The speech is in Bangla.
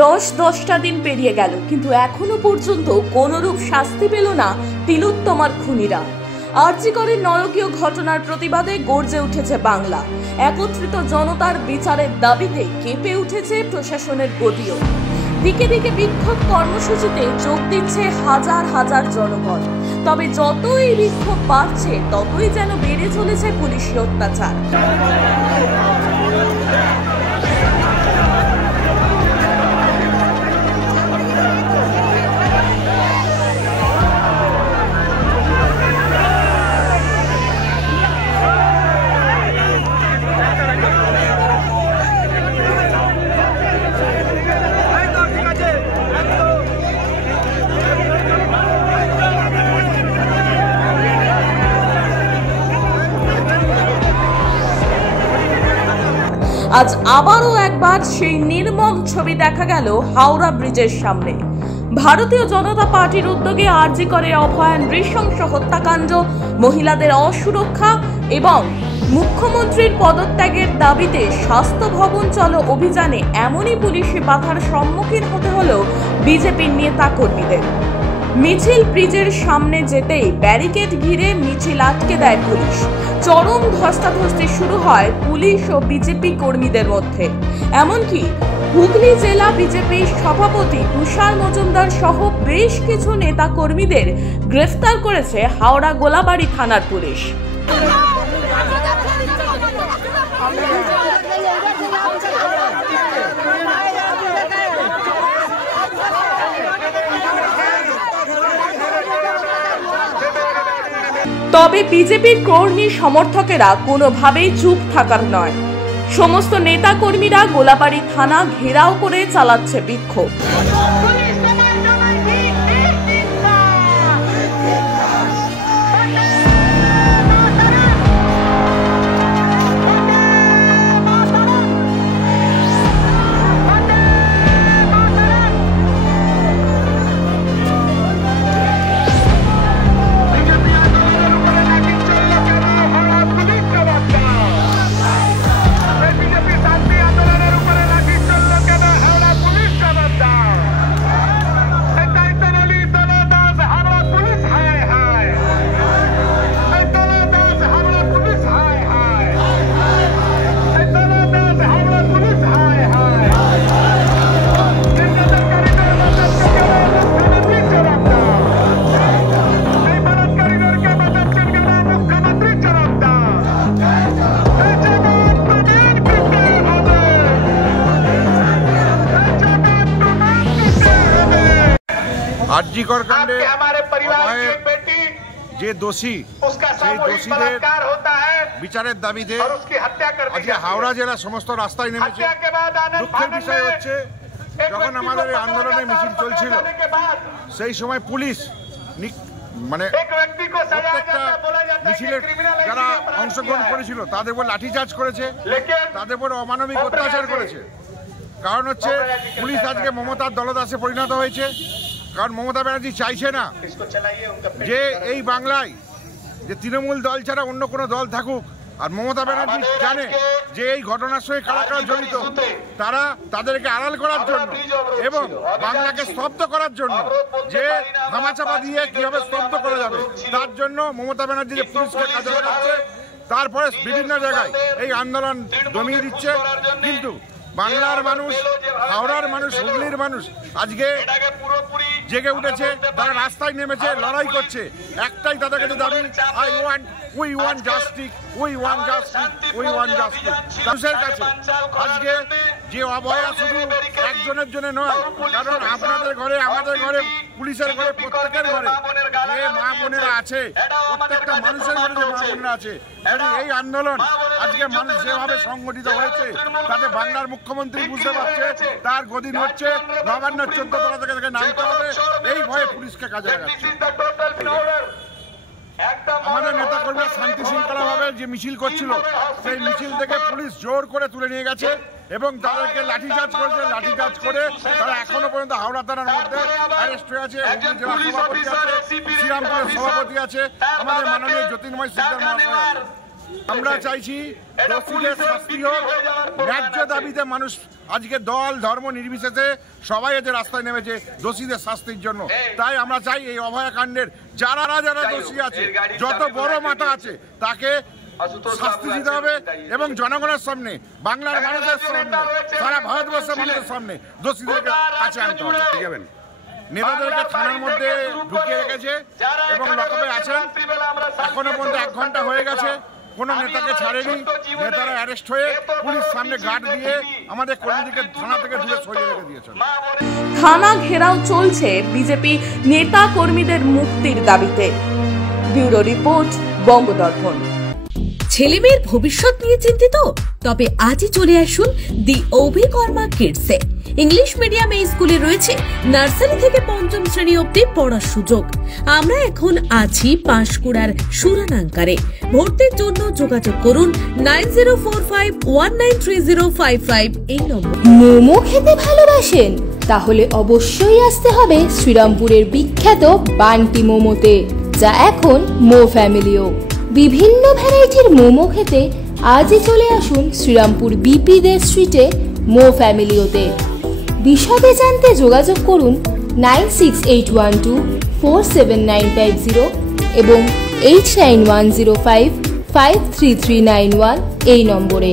দশটা দিন পেরিয়ে গেল, কিন্তু এখনো পর্যন্ত কোনরূপ শাস্তি পেল না তিলোত্তমার খুনিরা। আরজি করের নরকীয় ঘটনার প্রতিবাদে গর্জে উঠেছে বাংলা। একত্রিত জনতার বিচারের দাবিতে কেঁপে উঠেছে প্রশাসনের গদিও। দিকে দিকে বিক্ষোভ কর্মসূচিতে যোগ দিচ্ছে হাজার হাজার জনগণ। তবে যতই বিক্ষোভ বাড়ছে, ততই যেন বেড়ে চলেছে পুলিশি অত্যাচার। আজ আবারও একবার সেই নির্মম ছবি দেখা গেল হাওড়া ব্রিজের সামনে। ভারতীয় জনতা পার্টির উদ্যোগে আরজি করে অভয়ান নৃশংস হত্যাকাণ্ড, মহিলাদের অসুরক্ষা এবং মুখ্যমন্ত্রীর পদত্যাগের দাবিতে স্বাস্থ্য ভবন চলো অভিযানে এমনই পুলিশি বাধার সম্মুখীন হতে হলো বিজেপির নেতা কর্মীদের। মিছিল ব্রিজের সামনে যেতেই ব্যারিকেড ঘিরে মিছিল আটকে দেয় পুলিশ। চরম ধস্তাধস্তি শুরু হয় পুলিশ ও বিজেপি কর্মীদের মধ্যে। এমনকি হুগলি জেলা বিজেপির সভাপতি তুষার মজুমদার সহ বেশ কিছু নেতা কর্মীদের গ্রেফতার করেছে হাওড়া গোলাবাড়ি থানার পুলিশ। তবে বিজেপির কর্মী সমর্থকেরা কোনোভাবেই চুপ থাকার নয়। সমস্ত নেতা কর্মীরা গোলাবাড়ি থানা ঘেরাও করে চালাচ্ছে বিক্ষোভ। আরজি কর কাণ্ডে যে দোষী সেই দোষীদের বিচারের দাবিতে আজকে হাওড়া জেলার সমস্ত রাস্তায় নেমেছে। দুঃখের বিষয় হচ্ছে, যখন আমাদের আন্দোলনের মিছিল চলছিল সেই সময় পুলিশ প্রত্যেকটা মিছিলের যারা অংশগ্রহণ করেছিল তাদের উপর লাঠিচার্জ করেছে, তাদের উপর অমানবিক অত্যাচার করেছে। কারণ হচ্ছে পুলিশ আজকে মমতার দলদাসে পরিণত হয়েছে। কারণ মমতা ব্যানার্জি চাইছে না যে এই বাংলায় যে তৃণমূল দল ছাড়া অন্য কোনো দল থাকুক। আর মমতা ব্যানার্জি জানে যে এই ঘটনার সঙ্গে কারা কারা জড়িত, তাদেরকে আড়াল করার জন্য এবং বাংলাকে স্তব্ধ করার জন্য, যে ধামাচাপা দিয়ে কিভাবে স্তব্ধ করা যাবে তার জন্য মমতা ব্যানার্জি যে পুলিশকে কাজে লাগাচ্ছে, তারপরে বিভিন্ন জায়গায় এই আন্দোলন দমিয়ে দিচ্ছে। কিন্তু বাংলার মানুষ, হাওড়ার মানুষ, হুগলির মানুষ আজকে জেগে উঠেছে, তারা রাস্তায় নেমেছে, লড়াই করছে। একটাই তাদের কাছে দাবি, we want justice, we want justice, we want justice. মানুষের কাছে আজকে যে অবহেলা শুধু একজনের জন্য নয়, কারণ আপনাদের ঘরে, আমাদের ঘরে, পুলিশের ঘরে, প্রত্যেকের ঘরে যে মা বোনেরা আছে, প্রত্যেকটা মানুষের ঘরে যে মা বোনেরা আছে, এই আন্দোলন আজকে মানুষ যেভাবে সংগঠিত হয়েছে তাতে বাংলার মুখ্যমন্ত্রী বুঝতে পারছে তার গদি হচ্ছে, নবান্ন 14 তলা থেকে নামতে হবে, এই ভয়ে পুলিশকে কাজে লাগাচ্ছে। আমাদের নেতা কর্মীরা শান্তি শৃঙ্খলা ভাবে যে মিছিল করছিল, সেই মিছিল থেকে পুলিশ জোর করে তুলে নিয়ে গেছে এবং তাদেরকে লাঠিচার্জ করেছে। লাঠিচার্জ করে তারা এখনো পর্যন্ত হাওড়া থানার মধ্যে অ্যারেস্ট হয়ে আছে। হুগলি জেলা সভাপতি আছে, শ্রীরামপুরের সভাপতি আছে, আমাদের মাননীয় জ্যোতির্ময় সিকদার মহাশয় আছে। আমরা চাইছি দোষীদের শাস্তি হোক, ন্যায্য দাবিতে মানুষ আজকে দল ধর্ম নির্বিশেষে সবাই যে রাস্তায় নেমেছে দোষীদের শাস্তির জন্য। তাই আমরা চাই এই অভয়াকাণ্ডের যারা যারা দোষী আছে, যত বড় মাথা আছে তাকে শাস্তি দিতে হবে এবং জনগণের সামনে, বাংলার মানুষের সামনে, সারা ভারতবর্ষের মানুষের সামনে দোষীদেরকে কাছে আনতে হবে। ঠিক আছে, নেতাদেরকে থানার মধ্যে ঢুকিয়ে রেখেছে এবং লকআপে আছেন, এখনো পর্যন্ত 1 ঘন্টা হয়ে গেছে, কোনো নেতাকে ছাড়েনি। নেতারা অ্যারেস্ট হয়ে পুলিশ সামনে গার্ড দিয়ে আমাদের কর্মীদেরকে থানা থেকে দূরে সরিয়ে রেখে দিয়েছেন। থানা ঘেরাও চলছে বিজেপি নেতা কর্মীদের মুক্তির দাবিতে। Bureau report, Bangadarpan. ছেলেমেয়ের ভবিষ্যৎ নিয়ে চিন্তিত? তবে আজই চলে আসুন দি অভিকর্মা কিডসে। ইংলিশ মিডিয়াম এই স্কুলে রয়েছে নার্সারি থেকে 5ম শ্রেণী অবধি পড়ার সুযোগ। আমরা এখন আছি পাঁশকুড়ার সুরানাঙ্কারে। ভর্তির জন্য যোগাযোগ করুন 9045193055 এই নম্বর। মোমো খেতে ভালোবাসেন? তাহলে অবশ্যই আসতে হবে শ্রীরামপুরের বিখ্যাত বান্টি মোমোতে, যা এখন মো ফ্যামিলিও। বিভিন্ন ভ্যারাইটির মোমো খেতে আজই চলে আসুন শ্রীরামপুর বিপি দে স্ট্রিটে মো ফ্যামিলিওতে। বিশদে জানতে যোগাযোগ করুন 9681247950 এবং 8910553391 এই নম্বরে।